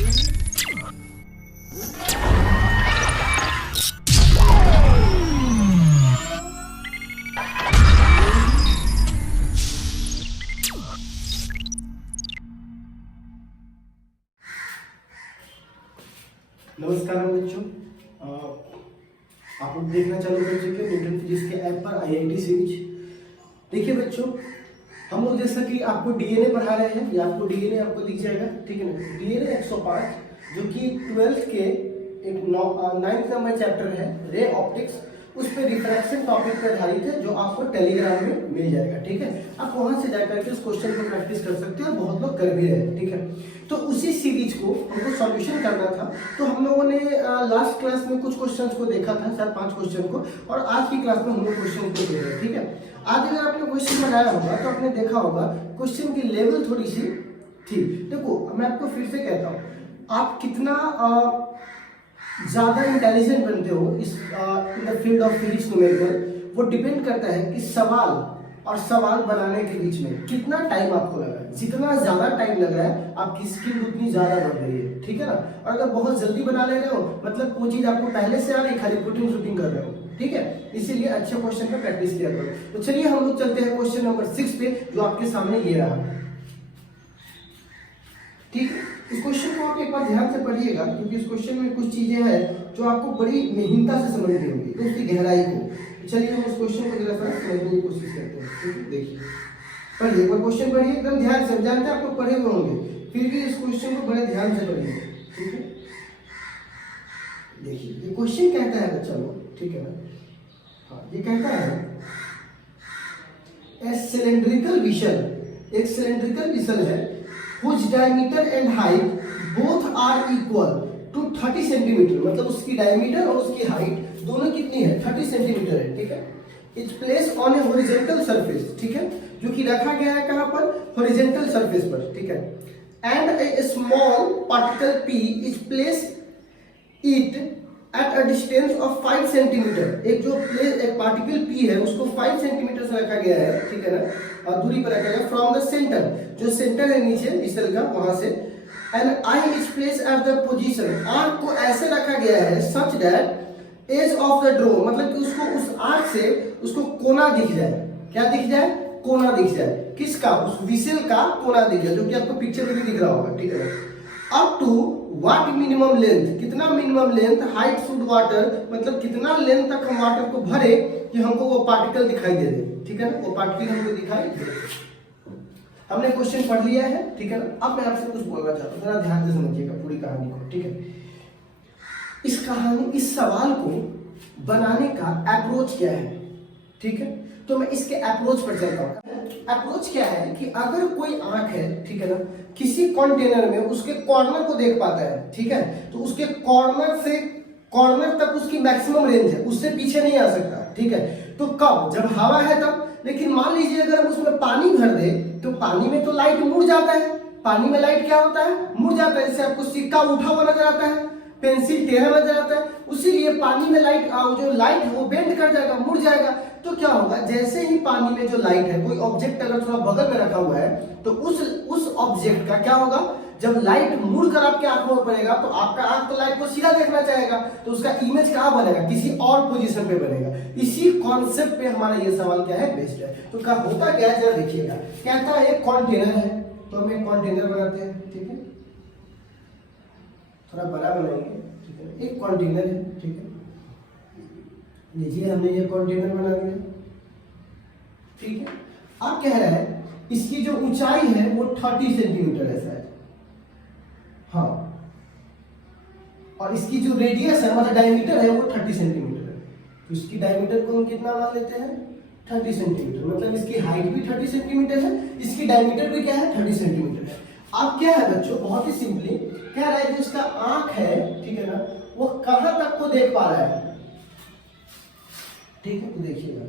नमस्कार बच्चों, आप लोग देखना चालू कर चुके हैं न्यूटन फिजिक्स के ऐप पर आईआईटी सीरीज। देखिए बच्चों, हम लोग जैसा कि आपको डीएनए पढ़ा रहे हैं, या आपको डीएनए आपको दिख जाएगा, ठीक है ना। डीएनए 105 जो कि 12th के एक 9th नंबर चैप्टर है रे ऑप्टिक्स, उस पर रिफ्रैक्शन टॉपिक पर आधारित है, जो आपको टेलीग्राम में मिल जाएगा, ठीक है। आप वहां से जाकर के उस क्वेश्चन को प्रैक्टिस कर सकते हैं, और बहुत लोग कर भी रहे हैं, ठीक है। तो उसी सीरीज को हमको सॉल्यूशन करना था, तो हम लोगों ने लास्ट क्लास में कुछ क्वेश्चंस को देखा था, 4-5 क्वेश्चन को, और आज की क्लास में हम लोग क्वेश्चन को देख रहे हैं, ठीक है। आज अगर आपने क्वेश्चन बनाया होगा तो आपने देखा होगा क्वेश्चन की लेवल थोड़ी सी थी। देखो मैं आपको फिर से कहता हूँ, आप कितना ज्यादा इंटेलिजेंट बनते हो इस in the field of physics numerical, वो डिपेंड करता है कि सवाल और सवाल बनाने के बीच में कितना टाइम आपको लगा है। जितना ज्यादा टाइम लग रहा है, आपकी स्किल उतनी ज्यादा बढ़ रही है, ठीक है ना। और अगर बहुत जल्दी बना ले रहे हो, मतलब वो चीज आपको पहले से आ रही, खाली पुटिंग शूटिंग कर रहे हो, ठीक है। इसीलिए अच्छे क्वेश्चन पे प्रैक्टिस किया करो। तो चलिए हम लोग चलते हैं क्वेश्चन नंबर 6 पे, जो आपके सामने ये रहा, ठीक है। इस क्वेश्चन को आप एक बार ध्यान से पढ़िएगा, क्योंकि इस क्वेश्चन में कुछ चीजें हैं जो आपको बड़ी मेहनता से समझनी होगी, तो उसकी गहराई को। चलिए हम उस क्वेश्चन को जरा सा समझने की कोशिश करते हैं, ठीक है। देखिए, पढ़िए, एक बार क्वेश्चन पढ़िए एकदम ध्यान से। जानते हैं आप लोग पढ़े हुए होंगे, फिर भी इस क्वेश्चन को बड़े ध्यान से पढ़िए, ठीक है। देखिए ये क्वेश्चन कहता है बच्चा लोग, ठीक है ना। हाँ, ये कहता है ए सिलेंड्रिकल विसल, एक सिलेंड्रिकल विसल है whose diameter and height both are equal to 30 centimetre, मतलब उसकी डायमीटर और उसकी हाइट दोनों कितनी है, 30 सेंटीमीटर है, ठीक है। Its place on A horizontal surface, ठीक है, जो कि रखा गया है कहां पर, हॉरिजॉन्टल सरफेस पर, ठीक है। And A small particle p is place it at a distance of 5 centimetre. एक जो प्लेस एक पार्टिकल p है, उसको 5 सेंटीमीटर से रखा गया है, ठीक है ना, और दूरी पर रखा गया फ्रॉम द सेंटर, जो सेंटर है नीचे इस तरह का, वहां से। And I is place at the position, arc को ऐसे रखा गया है such that edge of the draw, मतलब कि उसको उस आर्क से उसको कोना दिख जाए। क्या दिख जाए, कोना दिख जाए। किसका, उस विसल का कोना दिख जाए, जो कि आपको पिक्चर में भी दिख रहा होगा, ठीक है। Up to what minimum length, कितना minimum length, height should water, मतलब कितना लेंथ तक हम वाटर को भरे कि हमको वो पार्टिकल दिखाई दे दे, ठीक है ना, वो पार्टिकल हमको दिखाई दे। हमने क्वेश्चन पढ़ लिया है, ठीक है ना। अब मैं आपसे कुछ बोलना चाहता हूँ, जरा ध्यान से समझिएगा पूरी कहानी को, ठीक है। इस कहानी, इस सवाल को बनाने का अप्रोच क्या है, ठीक है। तो मैं इसके अप्रोच पर चलता हूँ। अप्रोच क्या है कि अगर कोई आंख है, ठीक है ना, किसी कंटेनर में उसके कॉर्नर को देख पाता है, ठीक है, तो उसके कॉर्नर से कॉर्नर तक उसकी मैक्सिमम रेंज है, उससे पीछे नहीं आ सकता, ठीक है। तो कब, जब हवा है तब। लेकिन मान लीजिए अगर हम उसमें पानी भर दे, तो पानी में तो लाइट मुड़ जाता है। पानी में लाइट क्या होता है, मुड़ जाता है। जैसे आपको सिक्का उठा हुआ नजर आता है, पेंसिल टेढ़ा नजर आता है, उसीलिए पानी में लाइट, जो लाइट है वो बेंड कर जाएगा, मुड़ जाएगा। तो क्या होगा, जैसे ही पानी में जो लाइट है, कोई ऑब्जेक्ट अगर थोड़ा बगल में रखा हुआ है, तो उस ऑब्जेक्ट का क्या होगा, जब लाइट मुड़कर आपके आंखों में पड़ेगा, तो आपका आंख तो लाइट को सीधा देखना चाहेगा, तो उसका इमेज कहाँ बनेगा, किसी और पोजीशन पे बनेगा। इसी कॉन्सेप्ट पे हमारा ये सवाल क्या है, बेस्ड है। तो क्या होता क्या है, जरा देखिएगा। कहता है एक कंटेनर है, तो हम एक कंटेनर बनाते हैं, ठीक है, थोड़ा बड़ा बनाएंगे, ठीक है। एक कंटेनर है, ठीक है, लीजिए हमने ये कंटेनर बना दिया, ठीक है। अब कह रहा है इसकी जो ऊंचाई है वो 30 सेंटीमीटर है शायद, हाँ, और इसकी जो रेडियस है, मतलब डायमीटर है, वो 30 सेंटीमीटर है। तो इसकी डायमीटर को हम कितना मान लेते हैं, 30 सेंटीमीटर, मतलब इसकी हाइट भी 30 सेंटीमीटर है, इसकी डायमीटर भी क्या है, 30 सेंटीमीटर है। अब क्या है बच्चों, बहुत ही सिंपली कह रहा है कि उसका आंख है, ठीक है ना, वो कहां तक को देख पा रहा है, ठीक है। तो देखिएगा,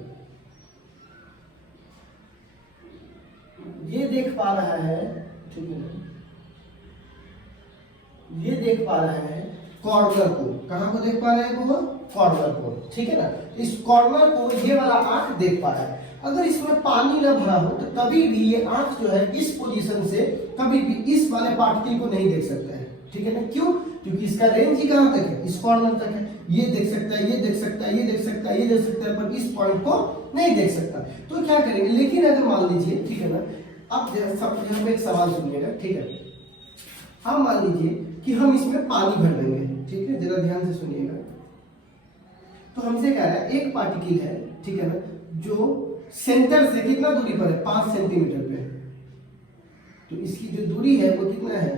ये देख पा रहा है, ठीक है ना, ये देख पा रहा है कॉर्नर को। कहां को देख पा रहा है वो, कॉर्नर को, ठीक है ना। इस कॉर्नर को ये वाला आंख देख पा रहा है। अगर इसमें पानी ना भरा हो, तो कभी भी ये आंख जो है इस पोजीशन से कभी भी इस वाले पार्टिकल को नहीं देख सकता है, ठीक है ना? क्यों? क्योंकि इसका रेंज ही कहां तक है? इस कॉर्नर तक है। ये देख सकता है, ये देख सकता है, ये देख सकता है, ये देख सकता है, पर इस पॉइंट को नहीं देख सकता। तो क्या करेंगे? लेकिन अगर मान लीजिए, ठीक है ना, अब सब यहाँ पे एक सवाल सुनिएगा, ठीक है? अब मान लीजिए कि हम इसमें पानी भर देंगे, ठीक है? जरा ध्यान से सुनिएगा। तो हमसे कह रहा है एक पार्टिकल है, ठीक है ना, जो सेंटर से कितना दूरी पर है? 5 सेंटीमीटर पे। तो इसकी जो दूरी है वो कितना है?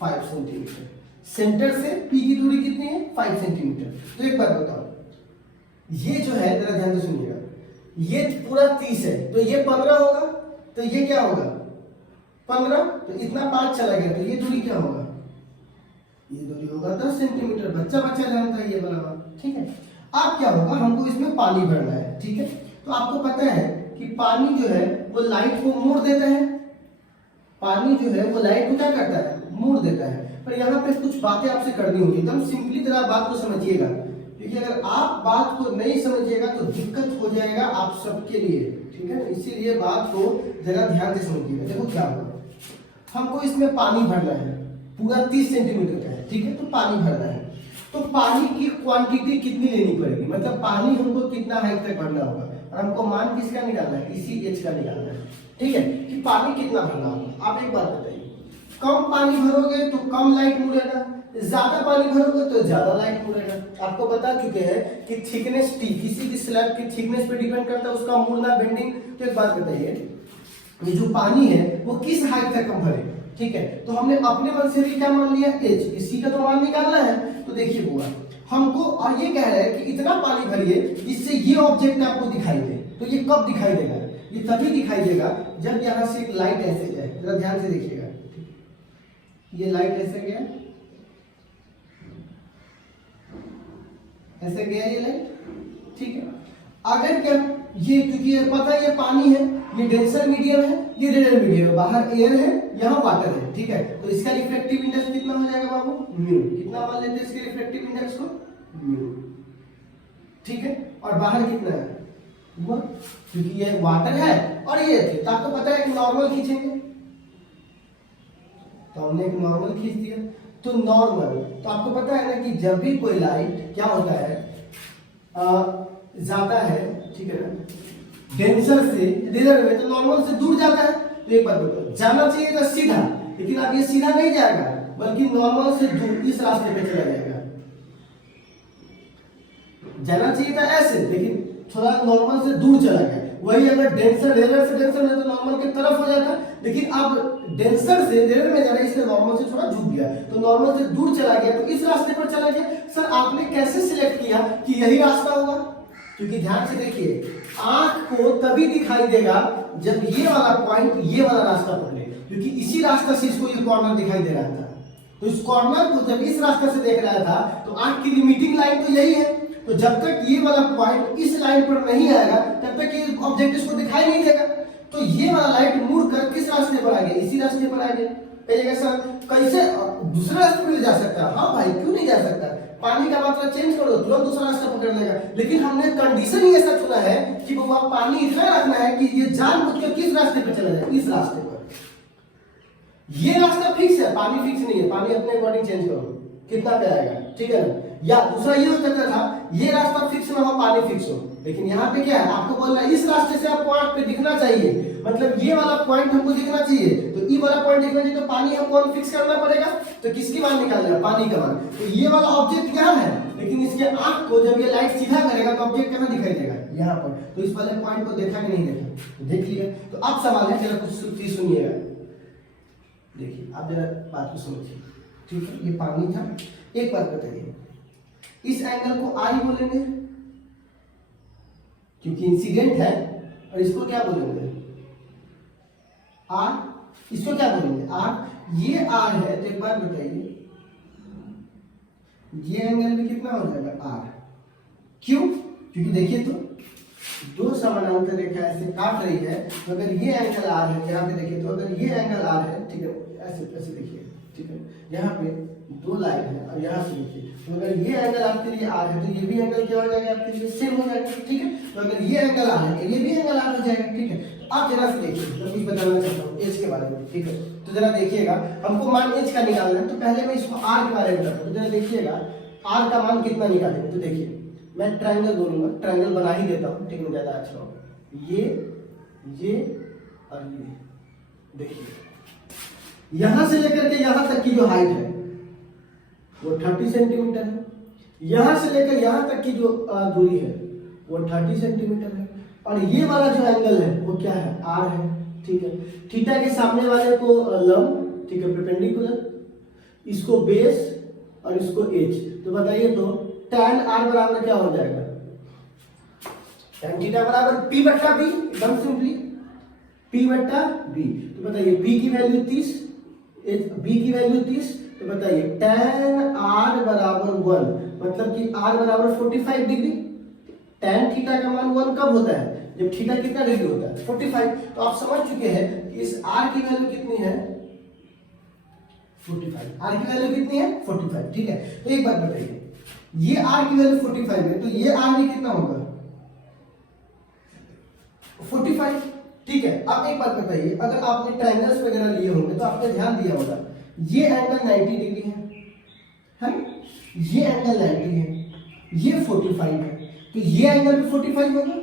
5 सेंटीमीटर। सेंटर से पी की दूरी कितनी है? 5 सेंटीमीटर। तो एक बात बताओ, ये जो है, जरा ध्यान से सुनिएगा, ये पूरा 30 है, तो ये 15 होगा, तो ये क्या होगा? 15। तो इतना 5 चला गया, तो ये दूरी क्या होगा? ये दूरी होगा 10 सेंटीमीटर। बच्चा जानता है ये वाला बात, ठीक है? अब क्या होगा? हमको इसमें पानी भरना है, ठीक है? तो आपको पता है कि पानी जो है वो लाइट को मोड़ देता है। पानी जो है वो लाइट को क्या करता है? मोड़ देता है। पर यहाँ पे कुछ बातें आपसे करनी होगी, एकदम सिंपली तरह बात को समझिएगा, क्योंकि अगर आप बात को नहीं समझिएगा तो दिक्कत हो जाएगा आप सबके लिए, ठीक है? इसीलिए बात को जरा ध्यान से समझिएगा। देखो क्या होगा, हमको इसमें पानी भरना है, पूरा 30 सेंटीमीटर का है, ठीक है? तो पानी भरना है, तो पानी की क्वांटिटी कितनी लेनी पड़ेगी? मतलब पानी हमको कितना हाइट तक भरना होगा, और हमको मान किसका निकालना है? इसी एच का निकालना है, ठीक है? कि पानी कितना भरना होगा। आप एक बात बताइए, कम पानी भरोगे तो कम लाइट मुड़ेगा, ज्यादा पानी भरोगे तो ज्यादा लाइट मुड़ेगा। आपको बता चुके हैं कि थिकनेस टी किसी की स्लैब की थिकनेस पे डिपेंड करता है, उसका मुड़ना, बेंडिंग। तो एक बात बताइए, ये जो पानी है वो किस हाइट तक हम भरे, ठीक है? तो हमने अपने मन से भी क्या मान लिया? एच। इसी का तो मान निकालना है। तो देखिए बुआ, हमको और ये कह रहा है कि इतना पानी भरिए जिससे ये ऑब्जेक्ट आपको दिखाई दे। तो ये कब दिखाई देगा? ये तभी दिखाई देगा जब यहाँ से एक लाइट ऐसे जाए। जरा ध्यान से देखिएगा, ये लाइट ऐसे गया, ऐसे गया ये लाइट, ठीक है? अगर क्या ये, क्योंकि ये पता है ये पानी है, ये डेंसर मीडियम है, ये रेयर मीडियम है, बाहर एयर है, यहाँ वाटर है, ठीक है? तो इसका रिफ्लेक्टिव इंडेक्स कितना हो जाएगा बाबू? म्यू। कितना मान लेते हैं इसके रिफ्लेक्टिव इंडेक्स को? म्यू, ठीक है? और बाहर कितना है? 1, क्योंकि ये वाटर है और ये थे। तो आपको पता है कि नॉर्मल खींचेंगे, तो हमने एक नॉर्मल खींच दिया। तो नॉर्मल, तो आपको पता है ना कि जब भी कोई लाइट क्या होता है, जाता है, ठीक है ना, डेंसर से रेयर में, तो नॉर्मल से दूर जाता है। तो एक बात बताओ, जाना चाहिए था सीधा, लेकिन अब ये सीधा नहीं जाएगा, बल्कि नॉर्मल से दूर इस रास्ते पे चला जाएगा। जाना चाहिए था ऐसे, लेकिन थोड़ा नॉर्मल से दूर चला गया। वही अगर डेंसर रेयर से डेंसर में तो नॉर्मल की तरफ हो जाता, लेकिन अब डेंसर से रेयर में जा रहा है, इसलिए नॉर्मल से थोड़ा झुक गया, तो नॉर्मल से दूर चला गया, तो इस रास्ते पर चला गया। सर आपने कैसे सिलेक्ट किया कि यही रास्ता होगा? क्योंकि ध्यान से देखिए, आंख को तभी दिखाई देगा जब ये वाला पॉइंट ये वाला रास्ता पकड़े, क्योंकि इसी रास्ता से इसको ये कॉर्नर दिखाई दे रहा था। तो इस कॉर्नर को जब इस रास्ते से देख रहा था, तो आंख की लिमिटिंग लाइन तो यही है। तो जब तक ये वाला पॉइंट इस लाइन पर नहीं आएगा, तब तक ये ऑब्जेक्ट इसको दिखाई नहीं देगा। तो ये वाला लाइट मुड़ कर किस रास्ते पर आ गया? इसी रास्ते पर आ गया। कहिएगा सर कैसे दूसरे रास्ते पर जा सकता है? हाँ भाई, क्यों नहीं जा सकता? पानी का मात्रा चेंज कर दो, तुरंत दूसरा रास्ता पकड़ लेगा। लेकिन हमने कंडीशन ही ऐसा चुना है कि वो पानी इतना रखना है कि ये जानबूझकर किस रास्ते पर चला जाए? इस रास्ते पर। ये रास्ता फिक्स है, पानी फिक्स नहीं है। पानी अपने अकॉर्डिंग चेंज करो, कितना पे आएगा, ठीक है ना? या दूसरा ये हो सकता था, ये रास्ता फिक्स ना हो, पानी फिक्स हो। लेकिन यहाँ पे क्या है, आपको बोल रहा है इस रास्ते से आपको आंख पे दिखना चाहिए, मतलब ये वाला पॉइंट हमको दिखना चाहिए। तो ये वाला पॉइंट दिखना चाहिए, तो पानी हमको फिक्स करना पड़ेगा। तो किसकी मान निकालना? पानी का मान। तो ये वाला ऑब्जेक्ट यहाँ है, लेकिन इसके आंख को जब ये लाइट सीधा करेगा तो ऑब्जेक्ट कहाँ दिखाई देगा? यहाँ पर। तो इस वाले पॉइंट को देखा कि नहीं देखा? तो देख लिया। तो अब सवाल है, जरा कुछ चीज सुनिएगा, देखिए आप जरा बात को समझिए, ठीक है? ये पानी था। एक बात बताइए, इस एंगल को आई बोलेंगे क्योंकि इंसिडेंट है, और इसको क्या बोलेंगे? आर। इसको क्या बोलेंगे? आर। ये आर है, तो एक बात बताइए, ये एंगल भी कितना हो जाएगा? आर। क्यों? क्योंकि देखिए तो दो समानांतर रेखा ऐसे काट रही है, तो अगर ये एंगल आर है, यहाँ पे देखिए, तो अगर ये एंगल आर है, ठीक है, ऐसे ऐसे देखिए, ठीक है, यहाँ पे दो लाइन है, और यहाँ से देखिए, तो अगर ये एंगल आपके लिए आर है, तो ये भी एंगल क्या हो जाएगा आपके लिए? सेम हो जाएगा, ठीक है? तो अगर ये एंगल आर है, ये भी एंगल आर हो जाएगा, ठीक है? तो आप जरा से देखिए, मैं कुछ बताना चाहता हूँ एज के बारे में, ठीक है? तो जरा देखिएगा, हमको मान h का निकालना है, तो पहले मैं इसको r के बारे में बताता हूँ। तो जरा देखिएगा r का मान कितना निकालेंगे। तो देखिए मैं ट्रायंगल बोलूंगा, ट्रायंगल बना ही देता हूँ, ठीक है, ज्यादा अच्छा हो। ये और ये देखिए, यहां से लेकर के यहां तक की जो हाइट है वो 30 सेंटीमीटर है, यहां से लेकर यहां तक की जो दूरी है वो 30 सेंटीमीटर है, और ये वाला जो एंगल है वो क्या है, r है, ठीक है। थीटा के सामने वाले को लंब, ठीक है, परपेंडिकुलर, इसको बेस और इसको एज। तो बताइए तो tan r बराबर क्या हो जाएगा, tan थीटा बराबर p बटा b, एकदम सिंपली p बटा b। तो बताइए p की वैल्यू 30, b की वैल्यू 30, तो बताइए tan r बराबर 1, मतलब कि r बराबर 45 डिग्री। tan थीटा का मान 1 कब होता है, जब थीटा कितना डिग्री होता है, 45। तो आप समझ चुके हैं कि इस r की वैल्यू कितनी है, 45। r की वैल्यू कितनी है, 45, ठीक है। तो एक बात बताइए, ये r की वैल्यू 45 है, तो ये r भी कितना होगा, 45, ठीक है। अब एक बात बताइए, अगर आपने ट्रायंगल्स वगैरह लिए होंगे तो आपने ध्यान दिया होगा, ये एंगल 90 डिग्री है, ये एंगल 90 है, ये 45 है, तो ये एंगल भी 45 होगा,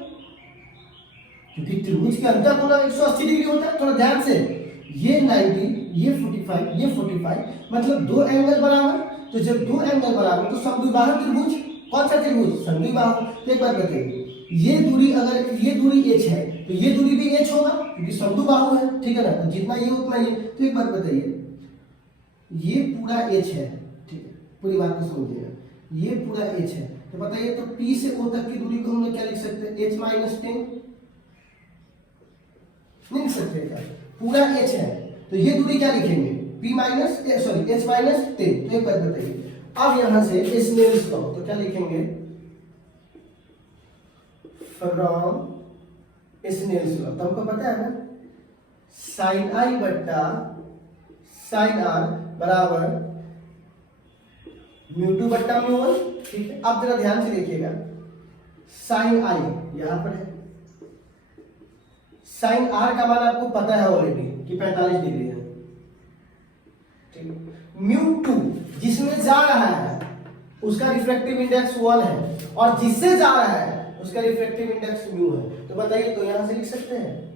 क्योंकि त्रिभुज के अंतर कोण 180 डिग्री होता है। थोड़ा ध्यान से, ये 90, ये 45, ये 45, मतलब दो एंगल बराबर। तो जब दो एंगल बराबर तो समद्विबाहु त्रिभुज, कौन सा त्रिभुज, समद्विबाहु। तो एक बात बताइए, ये दूरी, अगर ये दूरी h है तो ये दूरी भी h होगा, क्योंकि समद्विबाहु है, ठीक है ना। तो जितना ये उतना ये। तो एक बात बताइए, ये पूरा h है, ठीक है, पूरी बात को समझिएगा, ये पूरा h है। तो बताइए तो p से o तक की दूरी को हम लोग क्या लिख सकते हैं, h माइनस 10, नहीं लिख सकते क्या, पूरा h है, तो ये दूरी क्या लिखेंगे, p minus, sorry h minus 10। तो एक बात बताइए, अब यहां से स्नेल्स लॉ, तो क्या लिखेंगे, फ्रॉम स्नेल्स लॉ। तो हमको पता है ना, साइन आई बट्टा साइन आर बराबर म्यू टू बट्टा म्यू वन, ठीक है। अब जरा ध्यान से देखिएगा, साइन आई यहां पर है, साइन आर का मान आपको पता है ऑलरेडी कि 45 डिग्री है, ठीक। म्यू टू जिसमें जा रहा है उसका रिफ्रैक्टिव इंडेक्स 1 है, और जिससे जा रहा है उसका रिफ्रैक्टिव इंडेक्स म्यू है। तो बताइए तो यहां से लिख सकते हैं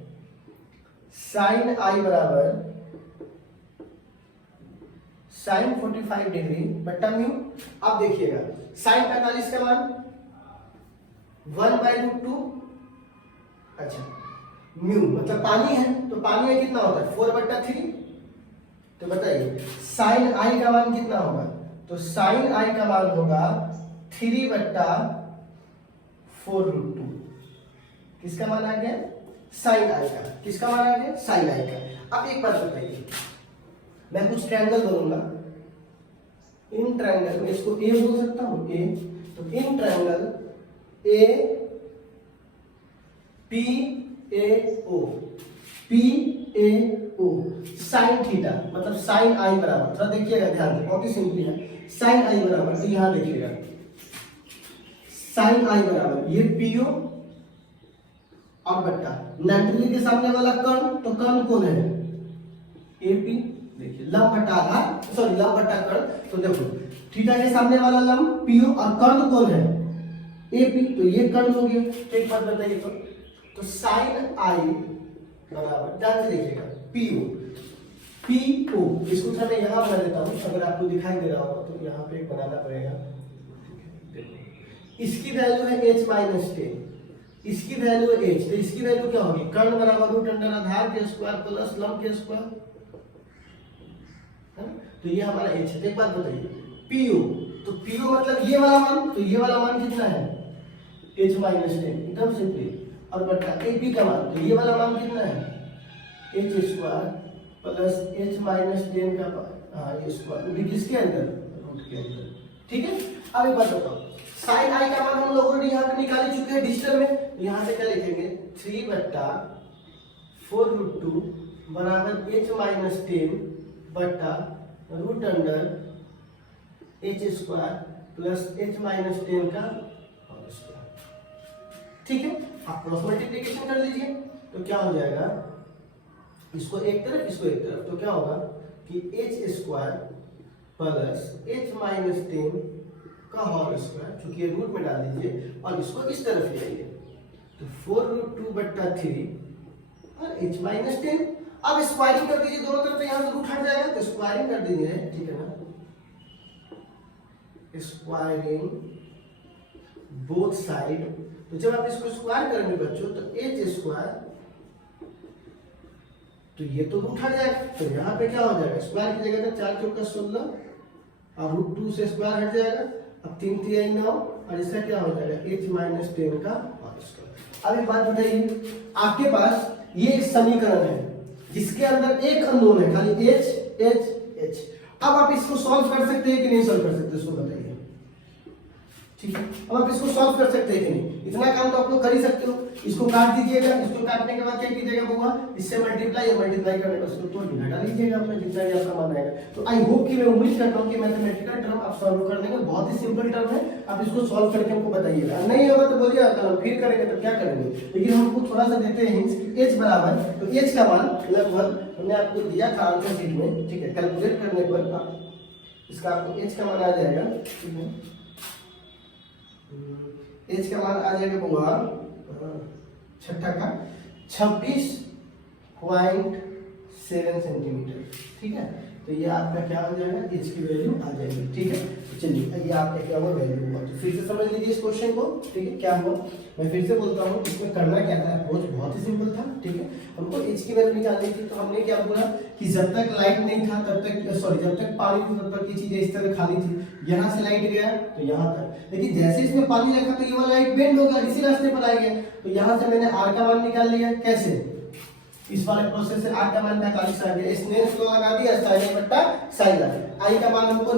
साइन आई बराबर साइन 45 डिग्री बट्टा म्यू। अब देखिएगा साइन 45 का मान 1/√2, अच्छा म्यू मतलब पानी है, तो पानी में कितना होता है 4/3। तो बताइए साइन आई का मान कितना होगा, तो साइन आई का मान होगा 3/4√2। किसका मान आ गया, साइन आई का। किसका मान आ गया, साइन आई का। अब एक बात बताइए, मैं कुछ ट्रायंगल बनूंगा, इन ट्रायंगल में इसको ए बोल सकता हूं, ए। तो इन triangle A P A O, P A O, sine theta मतलब साइन आई बराबर, थोड़ा देखिएगा ध्यान से, बहुत ही सिंपल है। साइन आई बराबर, तो यहां देखिएगा साइन आई बराबर ये पीओ और बट्टा 90 डिग्री के सामने वाला कर्ण, तो कर्ण कौन है, एपी। देखिए लंब बट्टा आधार, सॉरी लंब बट्टा कर्ण। तो देखो थीटा के सामने वाला लंब पीओ और कर्ण कौन है, एपी, तो ये कर्ण हो गया। एक बात बताइए तो साइन आई बराबर, ध्यान से देखिएगा, पीओ, पीओ इसको थोड़ा मैं यहां बना देता हूं, अगर आपको दिखाई दे रहा होगा तो यहां पे एक बनाना पड़ेगा। इसकी वैल्यू है h माइनस 10, इसकी वैल्यू है h, तो इसकी वैल्यू क्या होगी, कर्ण बराबर रूट अंडर आधार के स्क्वायर प्लस लंब के स्क्वायर, तो ये हमारा h है। एक बात बताइए PO, तो PO मतलब ये वाला मान, तो ये वाला मान कितना है h माइनस 10, एकदम सिंपली। और बटा AP का मान, तो ये वाला मान कितना है h square plus h minus 10 का, हाँ ये स्क्वायर, वो भी किसके अंदर, रूट के अंदर, ठीक है। अब एक बात बताओ, साइन आई का मान हम लोगों ने यहाँ पे निकाल चुके हैं डिजिटल में, तो यहाँ से क्या लिखेंगे 3/4√2 बराबर h माइनस 10 बट्टा root under h square plus h minus 10 का होल स्क्वायर, ठीक है। आप क्रॉस मल्टीप्लिकेशन कर लीजिए, तो क्या हो जाएगा इसको एक तरफ इसको एक तरफ, तो क्या होगा कि h square plus h minus 10 का होल स्क्वायर, चूंकि ये रूट में डाल दीजिए और इसको इस तरफ ले आइए, तो 4√2/3 और h माइनस 10। अब स्क्वायरिंग कर दीजिए दोनों तरफ, यहाँ से रूट हट जाएगा तो स्क्वायरिंग कर दीजिए, ठीक है ना, स्क्वायरिंग बोथ साइड। तो जब आप इसको स्क्वायर करेंगे बच्चों तो h स्क्वायर, तो ये तो रूट हट जाएगा, तो यहाँ पे क्या हो जाएगा, स्क्वायर की जगह 4 चौका 16 और √2 से स्क्वायर हट जाएगा, अब 3 3 9 और इसका क्या हो जाएगा h माइनस 10 का होल स्क्वायर। अब एक बात बताइए, आपके पास ये एक समीकरण है जिसके अंदर एक अननोन है, खाली h h h। अब आप इसको सॉल्व कर सकते हैं कि नहीं सॉल्व कर सकते, इसको बताइए, ठीक है। अब आप इसको सॉल्व कर सकते हैं कि नहीं, इतना काम तो आप लोग कर ही सकते हो। इसको काट दीजिएगा, इसको काटने के बाद क्या कीजिएगा बुआ, इससे मल्टीप्लाई और मल्टीप्लाई करने का उसको तो घटा लीजिएगा अपना जितना भी आपका मन आएगा। तो आई होप कि मैं उम्मीद करता हूं कि मैथमेटिकल टर्म आप सॉल्व कर लेंगे, बहुत ही सिंपल टर्म है, आप इसको सॉल्व करके हमको बताइएगा, नहीं होगा तो बोलिए फिर करेंगे तो क्या करेंगे, लेकिन हमको थोड़ा सा देते हैं हिंट्स। h बराबर, तो h का मान लगभग हमने आपको दिया था आंसर शीट में, ठीक है, कैलकुलेट करने पर इसका आपको h का मान आ जाएगा, ठीक है, h का मान आ जाएगा बुआ छठा का 26.7 सेंटीमीटर, ठीक है। तो ये आपका क्या हो जाएगा, h की वैल्यू आ जाएगी, ठीक है। तो चलिए ये आपका क्या हुआ, वैल्यू हुआ। तो फिर से समझ लीजिए इस क्वेश्चन को, ठीक है, क्या हुआ, मैं फिर से बोलता हूँ, इसमें करना क्या था, अप्रोच बहुत ही सिंपल था, ठीक है। हमको h की वैल्यू निकालनी थी, तो हमने क्या बोला कि जब तक लाइट नहीं था तब तक, सॉरी जब तक पानी था तब तक ये चीजें इस तरह खाली थी, यहाँ से लाइट गया तो यहाँ तक, लेकिन जैसे इसमें पानी रखा तो ये वाला लाइट बेंड हो गया, इसी रास्ते पर आ गया, तो यहाँ से मैंने r का मान निकाल लिया, कैसे, इस वाले प्रोसेस से r का मान 45 आ गया, स्नेल्स लॉ लगा दिया, sin बट्टा sin i का मान हमको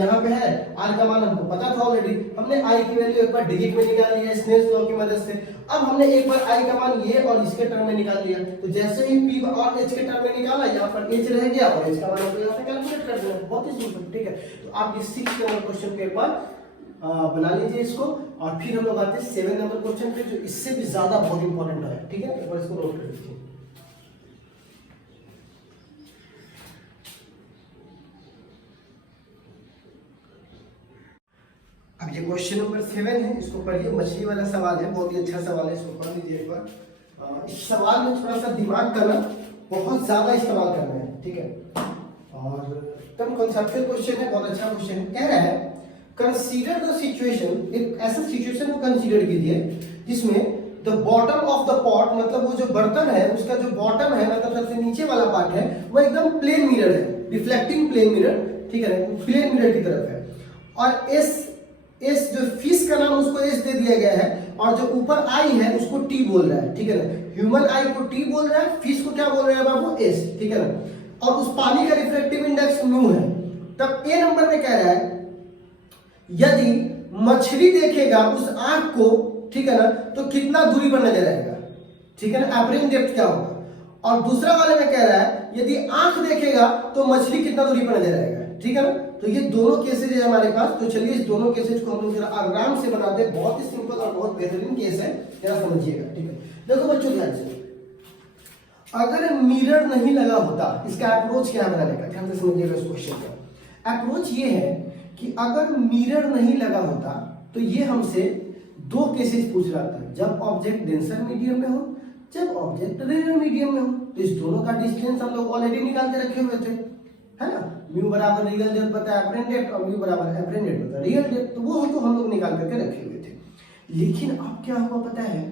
यहाँ पे है, r का मान हमको पता था ऑलरेडी, हमने i की वैल्यू एक बार डिजिट में निकाल लिया स्नेल्स लॉ की मदद से। अब हमने एक बार i का मान ये और इसके टर्म में निकाल लिया, तो जैसे ही p और h के टर्म में निकाला, यहाँ पर h रह गया और h का मान हमको यहाँ से कैलकुलेट कर देना, बहुत ही सिंपल, ठीक है। तो आप इस 6 नंबर क्वेश्चन के ऊपर बना लीजिए इसको, और फिर हम लोग आते हैं 7 नंबर क्वेश्चन पे, जो इससे भी ज्यादा बहुत इंपॉर्टेंट है, ठीक है, एक बार इसको नोट कर लीजिए। अब ये क्वेश्चन नंबर 7 है, इसको पढ़िए, मछली वाला सवाल है, बहुत ही अच्छा सवाल है, इसको पढ़ लीजिए एक बार। इस सवाल में थोड़ा सा दिमाग का ना बहुत ज्यादा इस्तेमाल करना है, ठीक है, और एकदम कंसेप्चुअल क्वेश्चन है, बहुत अच्छा क्वेश्चन है। कह रहा है कंसीडर द सिचुएशन, एक ऐसा सिचुएशन को कंसीडर कीजिए जिसमें the bottom of the pot, मतलब वो जो बर्तन है उसका जो बॉटम है, मतलब सबसे नीचे वाला पार्ट है, वो एकदम प्लेन मिरर है, रिफ्लेक्टिंग प्लेन मिरर, ठीक है, प्लेन मिरर की तरफ है, और एस जो फिश का नाम उसको एस दे दिया गया है, और जो ऊपर आई है उसको टी बोल रहा है, ठीक है ना, ह्यूमन आई को टी बोल रहा है, फिश को क्या बोल रहा है बाबू, एस, ठीक है ना, और उस पानी का रिफ्लेक्टिव इंडेक्स म्यू है। तब ए नंबर में कह रहा है यदि मछली देखेगा उस आंख को, ठीक है ना, तो कितना दूरी पर नजर आएगा, ठीक है ना, एवरेज डेप्थ क्या होगा, और दूसरा वाले में कह रहा है यदि आंख देखेगा तो मछली कितना दूरी पर नजर आएगा, ठीक है ना। तो ये दोनों केसेज है हमारे पास, तो चलिए इस दोनों केसेज को हम लोग जरा आराम से बनाते हैं, बहुत ही सिंपल और बहुत बेहतरीन केस है, जरा समझिएगा, ठीक है। देखो बच्चों ध्यान से, अगर मिरर नहीं लगा होता, इसका अप्रोच क्या बनाने का, ध्यान से समझिएगा इस क्वेश्चन का। अप्रोच ये है कि अगर मिरर नहीं लगा होता तो ये हमसे दो केसेस पूछ रहा था, जब ऑब्जेक्ट डेंसर मीडियम में हो, जब ऑब्जेक्ट रेयर मीडियम में हो। तो इस दोनों का डिस्टेंस हम लोग ऑलरेडी निकाल के रखे हुए थे, है ना, म्यू बराबर रियल डेप्थ पता है एपरेंट डेप्थ, और म्यू बराबर एपरेंट डेप्थ पता है रियल डेप्थ, तो वो तो हम लोग निकाल करके रखे हुए थे। लेकिन अब क्या हुआ पता है,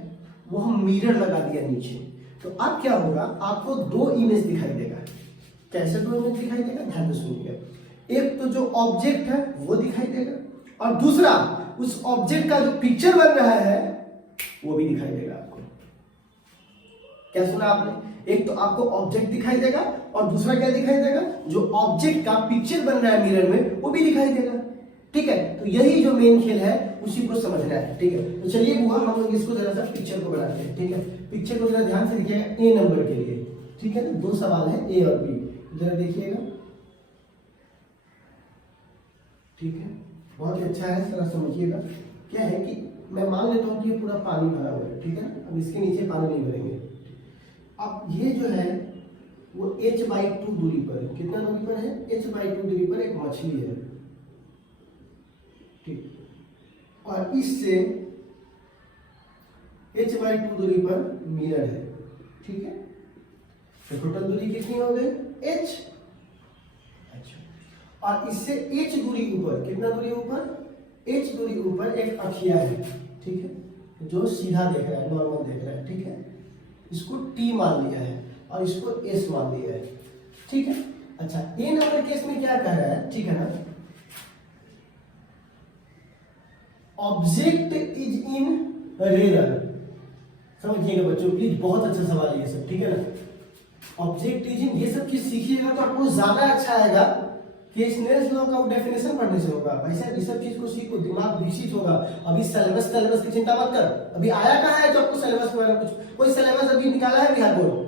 वो हम मिरर लगा दिया नीचे, तो अब क्या होगा, आपको दो इमेज दिखाई देगा। कैसे दो इमेज दिखाई देगा, ध्यान से सुनिएगा। एक तो जो ऑब्जेक्ट है वो दिखाई देगा, और दूसरा उस ऑब्जेक्ट का जो पिक्चर बन रहा है वो भी दिखाई देगा आपको। क्या सुना आपने, एक तो आपको ऑब्जेक्ट दिखाई देगा और दूसरा क्या दिखाई देगा, जो ऑब्जेक्ट का पिक्चर बन रहा है मिरर में वो भी दिखाई देगा, ठीक है। तो यही जो मेन खेल है उसी को समझना है, ठीक है। तो चलिए बुआ हम लोग इसको जरा सा पिक्चर को बनाते हैं, ठीक है। पिक्चर को जरा ध्यान से देखिएगा, ए नंबर के लिए, ठीक है ना, दो सवाल है ए और बी, जरा देखिएगा, ठीक है, बहुत ही अच्छा है, जरा समझिएगा। क्या है कि मैं मान लेता हूँ कि ये पूरा पानी भरा हुआ है, ठीक है, अब इसके नीचे पानी नहीं भरेंगे। अब ये जो है वो h/2 दूरी पर है। कितना दूरी पर है? h/2 दूरी पर एक मछली है, ठीक, और इससे h/2 दूरी पर मिरर है, ठीक है। तो टोटल दूरी कितनी हो गई? h। अच्छा, और इससे h दूरी ऊपर, कितना दूरी ऊपर? h दूरी ऊपर एक अखिया है, ठीक है, जो सीधा देख रहा है, नॉर्मल देख रहा है, ठीक है। इसको t मान लिया है और इसको s मान लिया है, ठीक है। अच्छा, ए नंबर केस में क्या कह रहा है, ठीक है ना, ऑब्जेक्ट इज इन रेयर। समझिएगा बच्चों प्लीज, बहुत अच्छा सवाल है ये सब, ठीक है ना। ऑब्जेक्ट इज इन, ये सब चीज सीखिएगा तो आपको ज्यादा अच्छा आएगा कि स्नेल्स लॉ का डेफिनेशन पढ़ने से होगा। भाई साहब ये सब चीज को सीखो, दिमाग विकसित होगा। अभी सिलेबस की चिंता मत कर, अभी आया कहाँ है जो आपको सिलेबस के बारे में कुछ, कोई सिलेबस अभी निकाला है बिहार बोर्ड?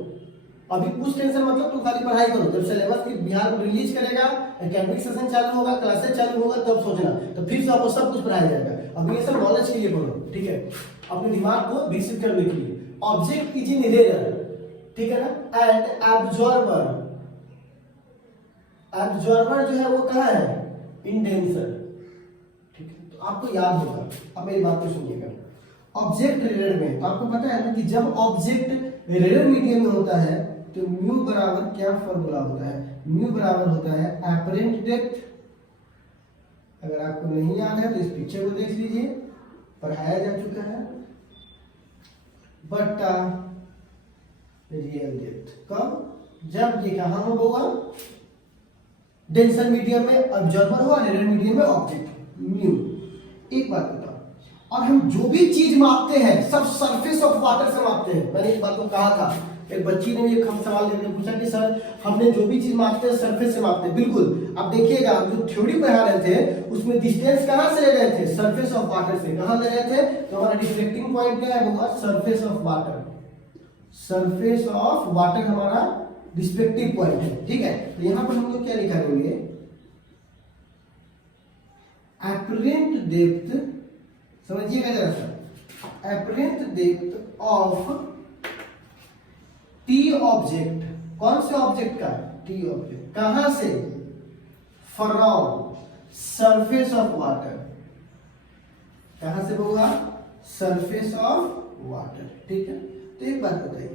अभी कुछ टेंशन मतलब तुम खाली पढ़ाई करो। जब सिलेबस की बिहार बोर्ड रिलीज करेगा, एकेडमिक सेशन चालू होगा, क्लासेस चालू होगा, तब सोचना, तो फिर से आपको सब कुछ पढ़ाया जाएगा। अभी ये सब नॉलेज के लिए पढ़ो, ठीक है, अपने दिमाग को विकसित करने के लिए। ऑब्जेक्ट इज इन रेयर, ठीक है ना, एंड एब्जॉर्बर, एब्जॉर्बर जो है वो कहाँ है? इंडेंसर, ठीक है। तो आपको याद होगा, अब मेरी बात को सुनिएगा। ऑब्जेक्ट रेयर में तो आपको पता है ना कि जब ऑब्जेक्ट रेयर मीडियम में होता है तो म्यू बराबर क्या फॉर्मूला होता है? म्यू बराबर होता है एपरेंट डेप्थ। अगर आपको नहीं याद है तो इस पिक्चर को देख लीजिए, पढ़ाया जा चुका है, बटा रियल डेप्थ। कब? जब ये कहां होगा? डेंसर मीडियम में ऑब्जर्वर हो और रेयर मीडियम में ऑब्जेक्ट। म्यू। एक बात बताओ, और हम जो भी चीज मापते हैं सब सरफेस ऑफ वाटर से मापते हैं। मैंने इस बात को कहा था, एक बच्ची ने ये सवाल लेकर पूछा कि सर हमने जो भी चीज मापते हैं सरफेस से मापते हैं। बिल्कुल, आप देखिएगा जो थ्योरी पढ़ा रहे थे उसमें डिस्टेंस कहां से ले रहे थे? सरफेस ऑफ वाटर से। कहां ले रहे थे? तो हमारा डिफ्लेक्टिंग पॉइंट क्या है? होगा surface of water. Surface of water हमारा डिस्पेक्टिव पॉइंट है, ठीक है। तो यहां पर हम लोग क्या लिखा करेंगे? एपरेंट डेप्थ, समझिएगा जरा सा, apparent depth of T object. कौन से ऑब्जेक्ट का? T object. कहां से? From surface of water. कहां से होगा? सरफेस ऑफ वाटर, ठीक है। तो एक बात बताइए,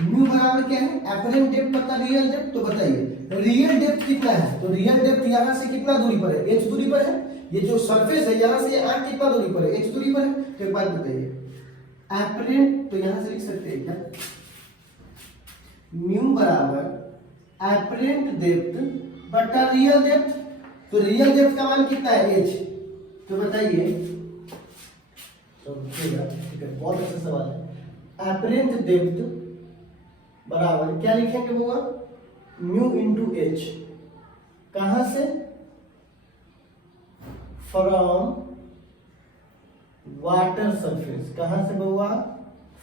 म्यू बराबर क्या है? एपरेंट डेप्थ पता रियल डेप्थ, तो बताइए रियल डेप्थ कितना है? तो रियल डेप्थ यहां से कितना दूरी पर है? h दूरी पर है। ये जो सरफेस है यहां से यहां कितना दूरी पर है? h दूरी पर है। तो एक बात बताइए, एपरेंट, तो यहां से लिख सकते हैं क्या? म्यू बराबर एपरेंट डेप्थ बटा रियल डेप्थ। तो रियल डेप्थ का मान कितना है? h। तो बताइए, तो ठीक है, बहुत अच्छा सवाल है। एपरेंट डेप्थ बराबर क्या लिखेंगे? होगा म्यू इंटू एच। कहां से? From water surface. कहां से होगा?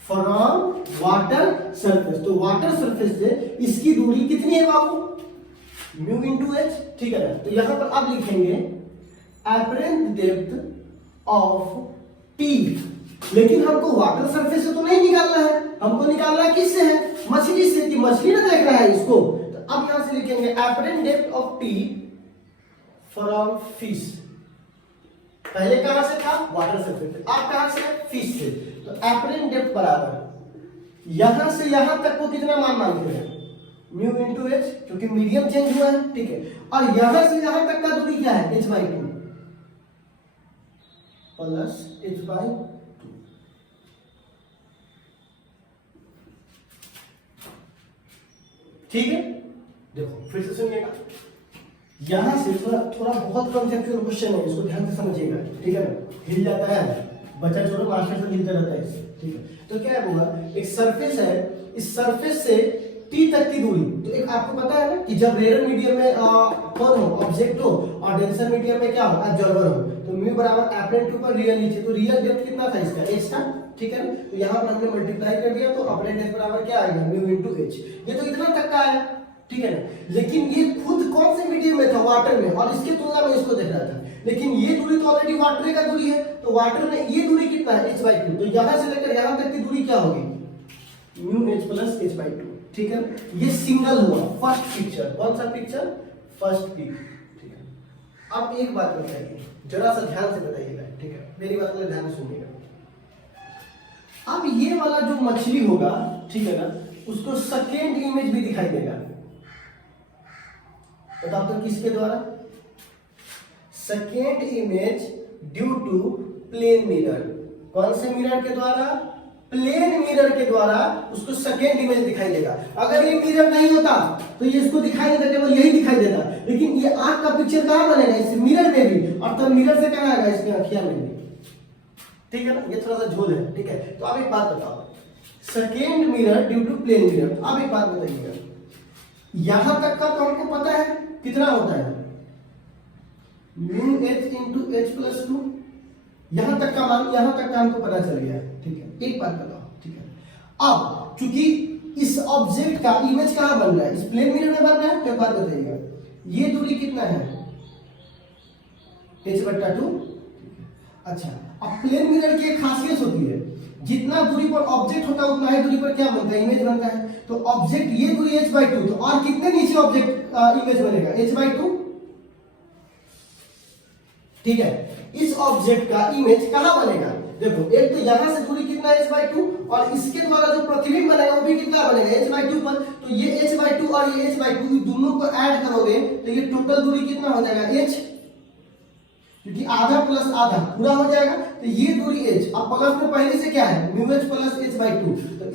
From water surface. तो वाटर सरफेस से इसकी दूरी कितनी है बाबू? म्यू इंटू एच, ठीक है ना। तो यहां पर आप लिखेंगे एपरेंट डेप्थ ऑफ टी, लेकिन हमको वाटर सरफेस से तो नहीं निकालना है, हमको निकालना है किससे है? मछली से, कि मछली ना देख रहा है इसको। तो अब यहां से लिखेंगे apparent depth of T from fish. पहले कहां से था? वाटर सरफेस से। अब कहां से? फिश से। तो एपरेंट डेप्थ बराबर यहां से यहां तक को कितना मान मानते हैं? म्यू इंटू एच, क्योंकि मीडियम चेंज हुआ है, ठीक है। और यहां से यहां तक का दूरी क्या है? h/2 plus h/2। ठीक है, देखो फिर से सुनिएगा, यहां से थोड़ा बहुत कंसेप्चुअल क्वेश्चन है, इसको ध्यान से समझिएगा, ठीक है ना। हिल जाता है बच्चा, छोड़ो मास्टर से हिलता रहता है इससे, ठीक है। तो क्या होगा? एक सरफेस है, इस सरफेस से टी तक की दूरी। तो एक आपको पता है ना कि जब रेयर मीडियम में कौन हो? ऑब्जेक्ट हो, और डेंसर मीडियम में क्या हो? ऑब्जर्वर हो। तो म्यू बराबर एपरेंट ऊपर रियल नीचे। तो रियल डेप्थ कितना था इसका? h था, ठीक है ना। तो यहां पर हमने मल्टीप्लाई कर दिया, तो एपरेंट डेप्थ बराबर क्या आएगा? Mu into h। ये तो इतना तक का है, ठीक है ना। लेकिन ये खुद कौन से मीडियम में था? वाटर में, और इसके तुलना में इसको देख रहा था। लेकिन ये दूरी तो ऑलरेडी वाटर का दूरी है, तो वाटर में ये दूरी कितना है? h/2। तो यहां से लेकर यहां तक की दूरी क्या होगी? Mu h plus h/2। ठीक है, ये सिंगल हुआ फर्स्ट पिक्चर। कौन सा पिक्चर? First pick. ठीक है, अब एक बात बताइए, जरा सा ध्यान से बताइएगा, ठीक है, मेरी बात को ध्यान से सुनिएगा। अब ये वाला जो मछली होगा, ठीक है ना, उसको सेकेंड इमेज भी दिखाई देगा। बताओ तो किसके द्वारा? Second image due to plane mirror. कौन से मिरर के द्वारा? प्लेन मिरर के द्वारा उसको सेकेंड इमेज दिखाई देगा। अगर ये मिरर नहीं होता तो ये इसको दिखाई नहीं देता, केवल यही दिखाई देता। लेकिन ये आंख का पिक्चर कहां बनेगा? इस मिरर में भी, और तब मिरर से कहां आएगा? इसके आंखिया में भी। ठीक है ना, ये थोड़ा सा झोल है। ठीक है, तो अब एक बात बताओ, second mirror due to plane mirror. अब एक बात बताइएगा, यहां तक का तो हमको पता है कितना होता है, mu H into H plus 2। यहां तक का मान, यहां तक का हमको पता चल गया। ठीक है, एक बात बताओ, ठीक है, अब चूंकि इस ऑब्जेक्ट का इमेज कहां बन रहा है? इस प्लेन मिरर में बन रहा है। तो एक बात बताइएगा, ये दूरी कितना है? h/2। अच्छा, अब प्लेन मिरर की एक खासियत होती है, जितना दूरी पर ऑब्जेक्ट होता है उतना ही दूरी पर क्या बनता है? इमेज बनता है। तो ऑब्जेक्ट ये दूरी h/2, तो और कितने नीचे ऑब्जेक्ट इमेज बनेगा? h/2। ठीक है, इस ऑब्जेक्ट का इमेज कहां बनेगा? देखो, एक तो यहां से दूरी कितना है? h/2, और इसके द्वारा जो प्रतिबिंब बनेगा वो भी कितना बनेगा? h/2 पर। तो ये h/2 और ये h/2 दोनों को ऐड करोगे तो ये टोटल दूरी कितना हो जाएगा? h, क्योंकि आधा प्लस आधा पूरा हो जाएगा, तो ये दूरी h। अब प्लस में पहले से क्या है? μh plus h/2। तो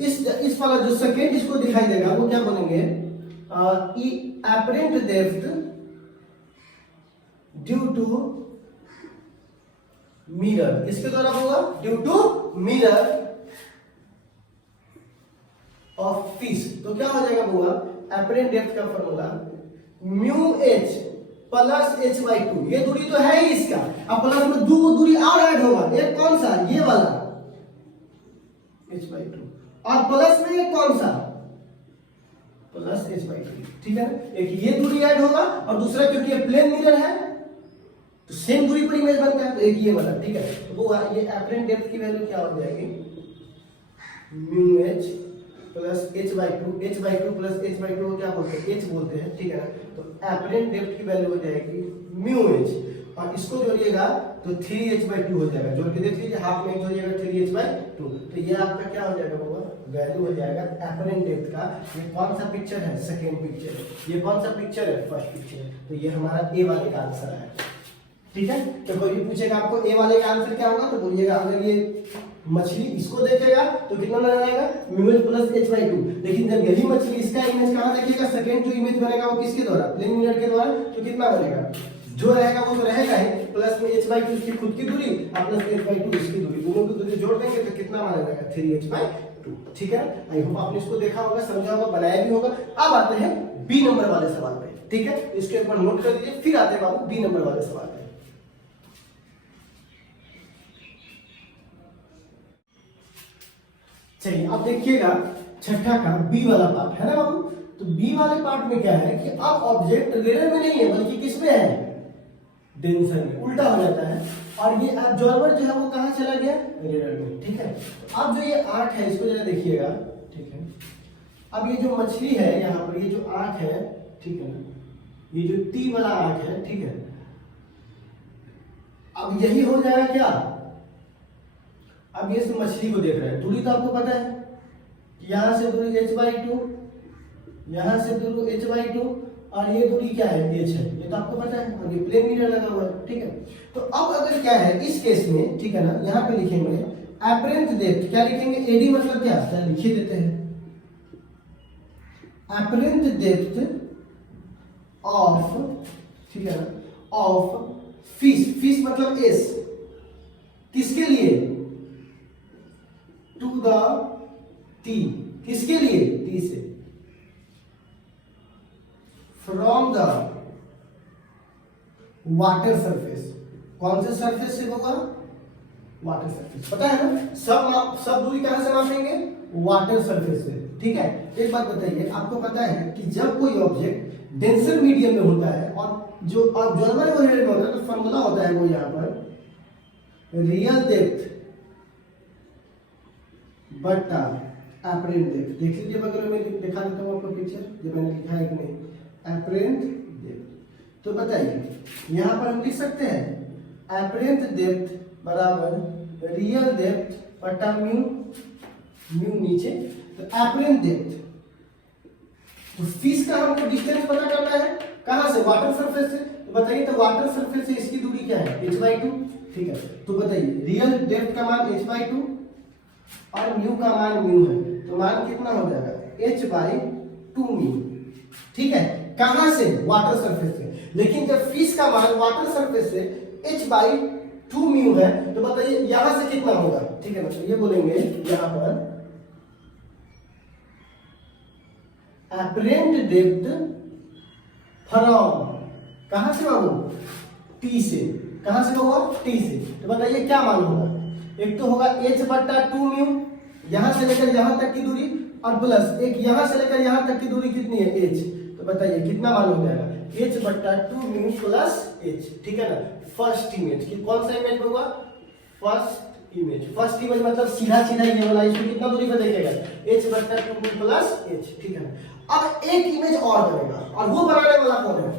इस वाला जो सेकेंड इसको दिखाई देगा वो क्या बनेंगे? Apparent depth due to mirror. किसके द्वारा होगा? Due to mirror of fish. तो क्या हो जाएगा होगा? एपरेंट डेप्थ का formula mu H plus h/2। ये दूरी तो है ही इसका, अब प्लस में दो दूरी और ऐड होगा। एक कौन सा? ये वाला h/2, और प्लस में एक कौन सा? Plus h/3। ठीक है, एक ये दूरी ऐड होगा और दूसरा क्योंकि ये प्लेन मिरर है तो सेम दूरी पर इमेज बनता है, तो एक ये वाला। ठीक है, तो वो ये एपरेंट डेप्थ की वैल्यू क्या हो जाएगी? Mu H plus h/2। h/2 plus h/2 क्या बोलते हैं? h बोलते हैं। ठीक है ना, तो एपरेंट डेप्थ की वैल्यू हो जाएगी म्यू एच, और इसको जोड़िएगा तो 3h/2 हो जाएगा। जोड़ के देख लीजिए, हाफ में जोड़िएगा 3h/2, तो ये आपका क्या हो जाएगा होगा? वैल्यू हो जाएगा एपरेंट डेप्थ का। ये कौन सा पिक्चर है? Second picture. ये कौन सा पिक्चर है? First picture. तो ये हमारा ए वाले का आंसर है। ठीक है, तो कोई भी पूछेगा आपको ए वाले का आंसर क्या होगा, तो बोलिएगा अगर ये मछली इसको देखेगा तो कितना नजर आएगा? Mu H plus h/2। लेकिन जब यही मछली इसका इमेज कहां देखेगा? सेकंड जो इमेज बनेगा वो किसके द्वारा? प्लेन मिरर के द्वारा। तो कितना बनेगा? जो रहेगा वो तो रहेगा ही, प्लस में h/2 इसकी खुद की दूरी और प्लस h/2 इसकी दूरी, दोनों की दूरी जोड़ देंगे तो कितना माना जाएगा? 3h/2। ठीक है, आई होप आपने इसको देखा होगा, समझा होगा, बनाया भी होगा। अब आते हैं बी नंबर वाले सवाल पे। ठीक है, इसके ऊपर नोट कर दीजिए, फिर आते हैं बाबू बी नंबर वाले सवाल पे। चलिए अब देखिएगा छठा का बी वाला पार्ट है ना बाबू। तो बी वाले पार्ट में क्या है कि अब ऑब्जेक्ट रेडर में नहीं है बल्कि किस में है? डेंसर में। उल्टा हो जाता है, और ये ऑब्जर्वर जो है वो कहां चला गया? रेडर में। ठीक है, तो अब जो ये आंख है इसको जरा देखिएगा। ठीक है, अब ये जो मछली है यहाँ पर, ये जो आंख है, ठीक है ना, ये जो टी वाला आंख है, ठीक है, अब यही हो जाएगा क्या? अब ये मछली को देख रहे हैं, दूरी तो आपको पता है, यहां से दूरी h/2, यहां से दूरी h/2, और ये दूरी क्या है? h है, ये तो आपको पता है, और ये प्लेन मिरर लगा हुआ है। ठीक है, तो अब अगर क्या है इस केस में, ठीक है ना, यहां पे लिखेंगे एपरेंट डेप्थ। क्या लिखेंगे? एडी मतलब क्या? चलिए लिख देते हैं, एपरेंट डेप्थ ऑफ, ठीक है ना, ऑफ फिश। फिश मतलब एस, किसके लिए? To the T. किसके लिए? टी से। From the water surface. कौन से सरफेस से होगा? Water surface. पता है ना, सब दूरी कहां से मापेंगे? वाटर सरफेस से। ठीक है, एक बात बताइए, आपको पता है कि जब कोई ऑब्जेक्ट डेंसर मीडियम में होता है और जो ऑब्जर्वर वो में होता है, तो फॉर्मूला होता है वो यहां पर रियल डेप्थ बटा एपरेंट डेप्थ देख लीजिए बगल में, दिखा देता हूँ आपको पिक्चर जो मैंने लिखा है कि नहीं, एपरेंट डेप्थ। तो बताइए यहाँ पर हम लिख सकते हैं एपरेंट डेप्थ बराबर रियल डेप्थ बटा म्यू, म्यू नीचे, तो एपरेंट डेप्थ, तो फिश का हमको डिस्टेंस पता करना है कहाँ से, वाटर सरफेस से। तो बताइए तो वाटर सरफेस से इसकी दूरी क्या है, h/2, ठीक है। तो बताइए रियल डेप्थ का मान h/2 और म्यू का मान म्यू है, तो मान कितना हो जाएगा h/2 म्यू, ठीक है। कहां से, वाटर सरफेस से। लेकिन जब फिश का मान वाटर सरफेस से h/2 म्यू है, तो बताइए यहां से कितना होगा, ठीक है ना। तो ये बोलेंगे यहां पर एपरेंट डेप्थ फ्रॉम, कहां से बाबू, टी से, कहां से होगा, टी से। तो बताइए क्या मान होगा, एक तो होगा h/2 म्यू, यहां से लेकर यहां तक की दूरी, और प्लस एक यहां से लेकर यहां तक की दूरी कितनी है, h। तो बताइए कितना मान हो जाएगा, h/2 म्यू प्लस h, ठीक है ना। फर्स्ट इमेज की कौन सा इमेज होगा, फर्स्ट इमेज, फर्स्ट इमेज मतलब सीधा सीधा ये वाला, इसको कितना दूरी पे देखेगा, h/2 म्यू प्लस h, ठीक है ना। अब एक इमेज और बनेगा, और वो बनाने वाला कौन है,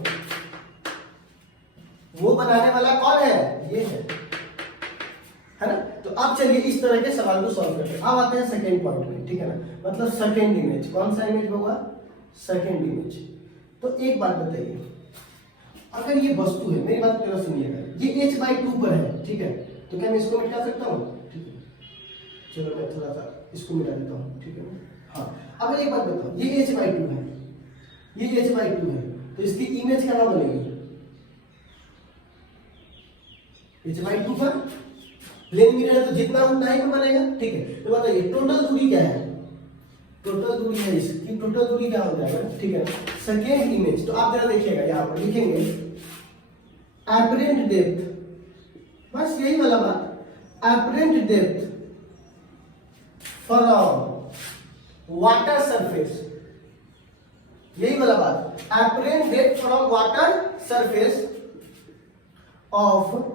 वो बनाने वाला कौन है, ये है ना। तो अब चलिए इस तरह के सवाल को सॉल्व करते हैं। अब आते हैं सेकंड पॉइंट में, ठीक है ना, मतलब सेकंड इमेज, कौन सा इमेज होगा, सेकंड इमेज। तो एक बात बताइए, अगर ये वस्तु है, मेरी बात जरा सुनिएगा, ये h/2 पर है, ठीक है, तो क्या मैं इसको मिटा सकता हूँ, ठीक है, चलो मैं थोड़ा सा इसको मिटा देता हूँ, ठीक है ना। हाँ, अब एक बात बताओ, ये h/2 है, ये h/2 है, तो इसकी इमेज क्या बनेगी, h/2 पर प्लेन मिरर है तो जितना उतना ही बनेगा, ठीक है। तो बताइए टोटल दूरी क्या है, टोटल दूरी है इसकी, टोटल दूरी क्या हो जाएगा, ठीक है। सेकेंड इमेज, तो आप जरा देखिएगा, यहाँ पर लिखेंगे एपरेंट डेप्थ, बस यही वाला बात, apparent depth from water surface, यही वाला बात, apparent depth from water surface of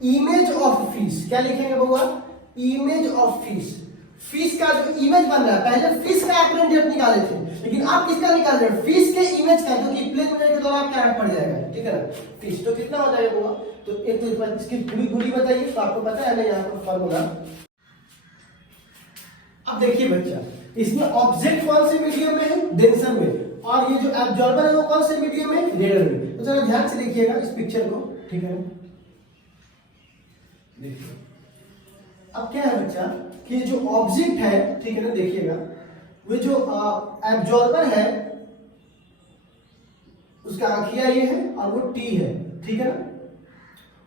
image of fish, क्या लिखेंगे बउआ, इमेज ऑफ फिश। फिश का जो इमेज बन रहा है, पहले फिश का एपरेंट डेप्थ निकाले थे, लेकिन आप किसका निकाल रहे हैं, फिश के इमेज का, जो कि प्लेन मिरर के दौरान क्या पड़ जाएगा, ठीक है ना, फिश। तो कितना हो जाएगा बउआ, तो एक तो इस बार इसकी पूरी दूरी बताइए, तो आपको पता है ना यहाँ पर फार्मूला। अब देखिए बच्चा, इसमें ऑब्जेक्ट कौन से मीडियम में है, डेंसर में, और ये जो एब्जॉर्बर है वो कौन से मीडियम में, रेडर में। तो चलो ध्यान से देखिएगा इस पिक्चर को, ठीक है। देखिए अब क्या है बच्चा, कि जो ऑब्जेक्ट है, ठीक है ना, देखिएगा वो जो एब्जॉर्बर है उसका आंखिया ये है और वो टी है, ठीक है ना।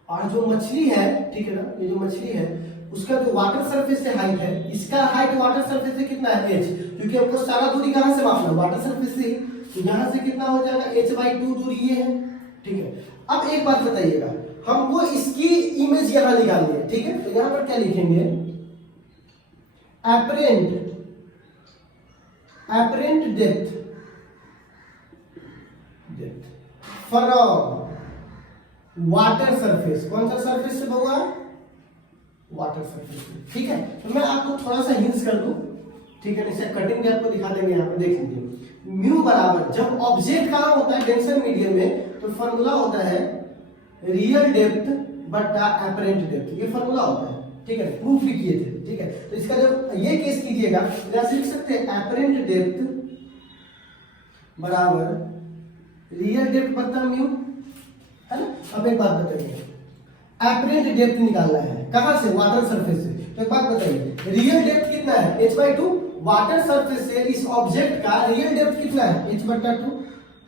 और जो मछली है, ठीक है ना, ये जो मछली है उसका जो वाटर सरफेस से हाइट है, इसका हाइट वाटर सरफेस से कितना है, h, क्योंकि हमको सारा दूरी कहां से मापना है, वाटर सरफेस से ही, तो यहां से कितना हो जाएगा, h/2 दूरी ये है, ठीक है। अब एक बात बताइएगा, हमको इसकी इमेज यहां निकालनी है, ठीक है। तो यहां पर क्या लिखेंगे, apparent depth from water surface, कौन सा सरफेस से होगा, वाटर सरफेस से, ठीक है। तो मैं आपको थोड़ा सा हिंट्स कर दूं, ठीक है, इसे कटिंग भी आपको दिखा देंगे, यहाँ पर देख लीजिए। म्यू बराबर, जब ऑब्जेक्ट कहां होता है, डेंसर मीडियम में, तो फॉर्मूला होता है रियल डेप्थ बटा एपरेंट डेप्थ, ये फॉर्मूला होता है, ठीक है, प्रूफ भी किए थे, ठीक है। तो इसका जब ये केस कीजिएगा, तो लिख सकते हैं एपरेंट डेप्थ बराबर रियल डेप्थ बटा म्यू, है ना। अब एक बात बताइए, एपरेंट डेप्थ निकालना है कहां से, वाटर सरफेस से। तो एक बात बताइए, रियल डेप्थ कितना है, h/2, वाटर सरफेस से इस ऑब्जेक्ट का रियल डेप्थ कितना है, h/2,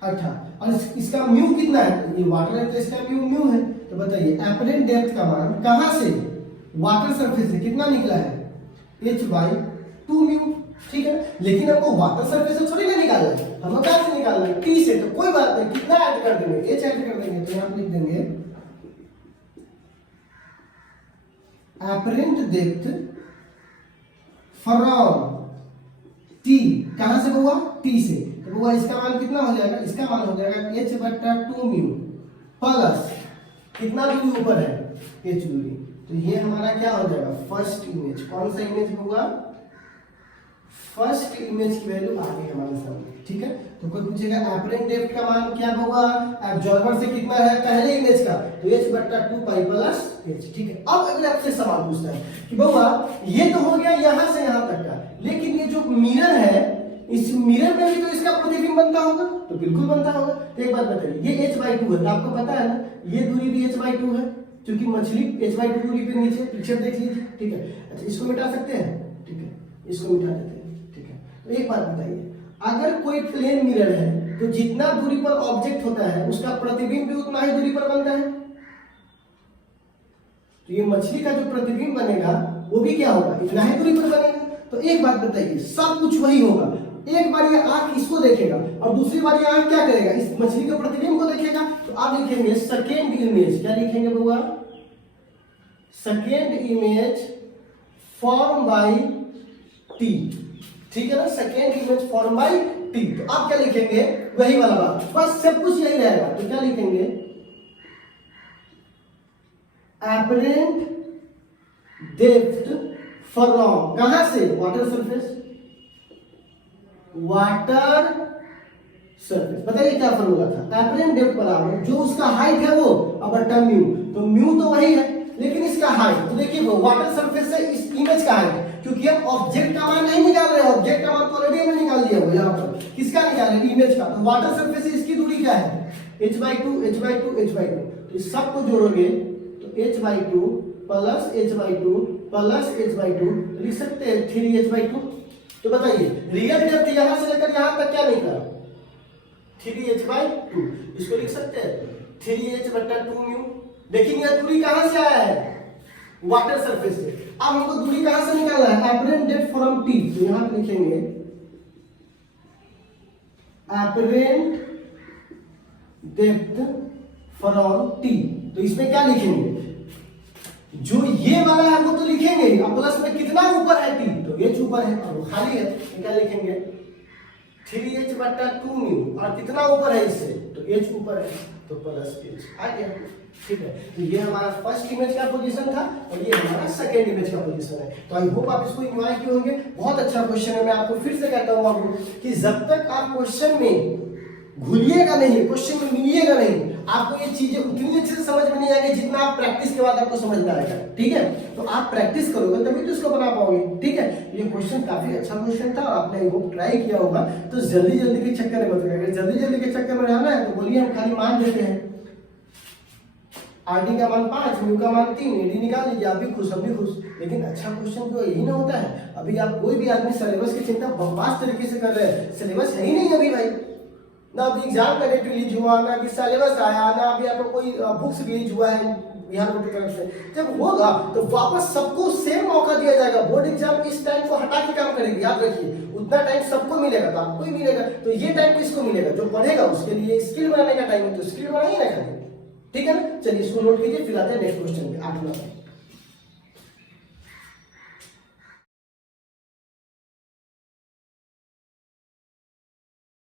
18, और इसका म्यू कितना है, ये वाटर है तो इसका म्यू है। तो बताइए एपरेंट डेप्थ का मान कहां से, वाटर सरफेस से कितना निकला है, h/2 म्यू, ठीक है। लेकिन हमको वाटर सरफेस से थोड़ी ना निकालना है, हमको कहां से निकालना है, टी से। तो कोई बात नहीं, कितना ऐड कर देंगे, h ऐड कर देंगे। तो यहां लिख देंगे एपरेंट डेप्थ फ्रॉम टी, कहां से हुआ, टी से। तो हुआ इसका मान कितना हो जाएगा, इसका मान हो जाएगा h/2 म्यू प्लस कितना दूरी ऊपर है, h दूरी। तो ये हमारा क्या हो जाएगा, फर्स्ट इमेज, कौन सा इमेज होगा, फर्स्ट इमेज की वैल्यू आ गई हमारे सामने, ठीक है। तो कोई पूछेगा एपरेंट डेप्थ का मान क्या होगा, एब्जॉर्बर से कितना है पहले इमेज का, तो h बट्टा 2 पाई प्लस h, ठीक है। अब अगले आपसे सवाल पूछता है कि बउआ ये तो हो गया यहां से यहां तक का, लेकिन ये जो मिरर है इस मिरर में भी तो इसका प्रतिबिंब बनता होगा, तो बिल्कुल बनता होगा। तो एक बात बताइए, ये h/2 है, तो आपको पता है ना ये दूरी भी h/2 है, क्योंकि मछली h/2 दूरी पे नीचे पिक्चर देख लीजिए, ठीक है। अच्छा इसको मिटा सकते हैं, ठीक है, इसको मिटा देते हैं, ठीक है। तो एक बात बताइए, अगर कोई प्लेन मिरर है तो जितना दूरी पर ऑब्जेक्ट होता है उसका प्रतिबिंब भी उतना ही दूरी पर बनता है, तो ये मछली का जो प्रतिबिंब बनेगा वो भी क्या होगा, इतना ही दूरी पर बनेगा। तो एक बात बताइए, सब कुछ वही होगा, एक बार ये आंख इसको देखेगा और दूसरी बार ये आंख क्या करेगा, इस मछली के प्रतिबिंब को देखेगा। तो आप लिखेंगे सेकेंड इमेज, क्या लिखेंगे बउआ, second image form by T, ठीक है ना, second image form by T. तो आप क्या लिखेंगे, वही वाला बात, बस सब कुछ यही रहेगा। तो क्या लिखेंगे, एपरेंट डेप्थ फ्रॉम, कहां से, वाटर सरफेस, वाटर सरफेस। बताइए क्या फॉर्मूला था, एपरेंट डेप्थ बराबर जो उसका हाइट है वो अब बट्टा म्यू, तो म्यू तो वही है लेकिन इसका हाइट, तो देखिए वो वाटर सरफेस से इस इमेज का हाइट, क्योंकि हम ऑब्जेक्ट का मान नहीं निकाल रहे हैं, ऑब्जेक्ट का मान तो ऑलरेडी हमने निकाल दिया वो यहाँ पर, किसका निकाल रहे हैं, इमेज का। तो वाटर सरफेस से इसकी दूरी क्या है, h/2 h/2 h/2, तो इस सब को जोड़ोगे तो h/2 plus h/2 plus h/2 लिख सकते हैं 3h/2। तो बताइए रियल डेप्थ यहां से लेकर यहां तक क्या निकला, 3h/2, इसको लिख सकते हैं 3h/2 म्यू। लेकिन यह दूरी कहां से आया है, वाटर सरफेस से। अब हमको दूरी कहां से निकालना है, एपरेंट डेप्थ फ्रॉम टी, तो यहां पे लिखेंगे एपरेंट डेप्थ फ्रॉम टी। तो इसमें क्या लिखेंगे, जो ये वाला है वो तो लिखेंगे, अब प्लस में कितना ऊपर है टी, तो h ऊपर है और वो खाली है, तो क्या लिखेंगे 3h/2 म्यू, और कितना ऊपर है इससे, तो h ऊपर है, तो प्लस h आ गया, ठीक है। तो ये हमारा फर्स्ट इमेज का पोजीशन था और ये हमारा सेकेंड इमेज का पोजीशन है। तो आई होप आप इसको एंजॉय किए होंगे, बहुत अच्छा क्वेश्चन है। मैं आपको फिर से कहता हूँ आपको कि जब तक आप क्वेश्चन में घुलिएगा नहीं, क्वेश्चन में मिलिएगा नहीं, आपको ये चीजें उतनी अच्छे से समझ में नहीं आएगी जितना आप प्रैक्टिस के बाद आपको समझ में आएगा, ठीक है। तो आप प्रैक्टिस करोगे तभी तो इसको बना पाओगे, ठीक है। ये क्वेश्चन काफी अच्छा क्वेश्चन था, आपने आई होप ट्राई किया होगा। तो जल्दी जल्दी के चक्कर में मत रहिएगा, अगर जल्दी जल्दी के चक्कर में रहना है तो बोलिए हम खाली मान देते हैं, आरडी का मान 5, म्यू का मान 3, एडी निकाल लीजिए, आप भी खुश हम भी खुश। लेकिन अच्छा क्वेश्चन तो यही ना होता है। अभी आप कोई भी आदमी सिलेबस की चिंता बकवास तरीके से कर रहे हैं, सिलेबस है ही नहीं अभी भाई, ना अभी एग्जाम का डेट रिलीज हुआ, ना अभी सिलेबस आया, ना अभी आपको कोई बुक्स रिलीज हुआ है बिहार बोर्ड की तरफ से। जब होगा तो वापस सबको सेम मौका दिया जाएगा, बोर्ड एग्जाम इस टाइम को हटा के काम करेगी, याद रखिए। उतना टाइम सबको मिलेगा, तो आपको ही मिलेगा, तो ये टाइम किसको मिलेगा, जो पढ़ेगा उसके लिए स्किल बनाने का टाइम है, तो स्किल बनाइए ना, ठीक है ना। चलिए इसको नोट कीजिए, फिर आते हैं नेक्स्ट क्वेश्चन पे, 8वां।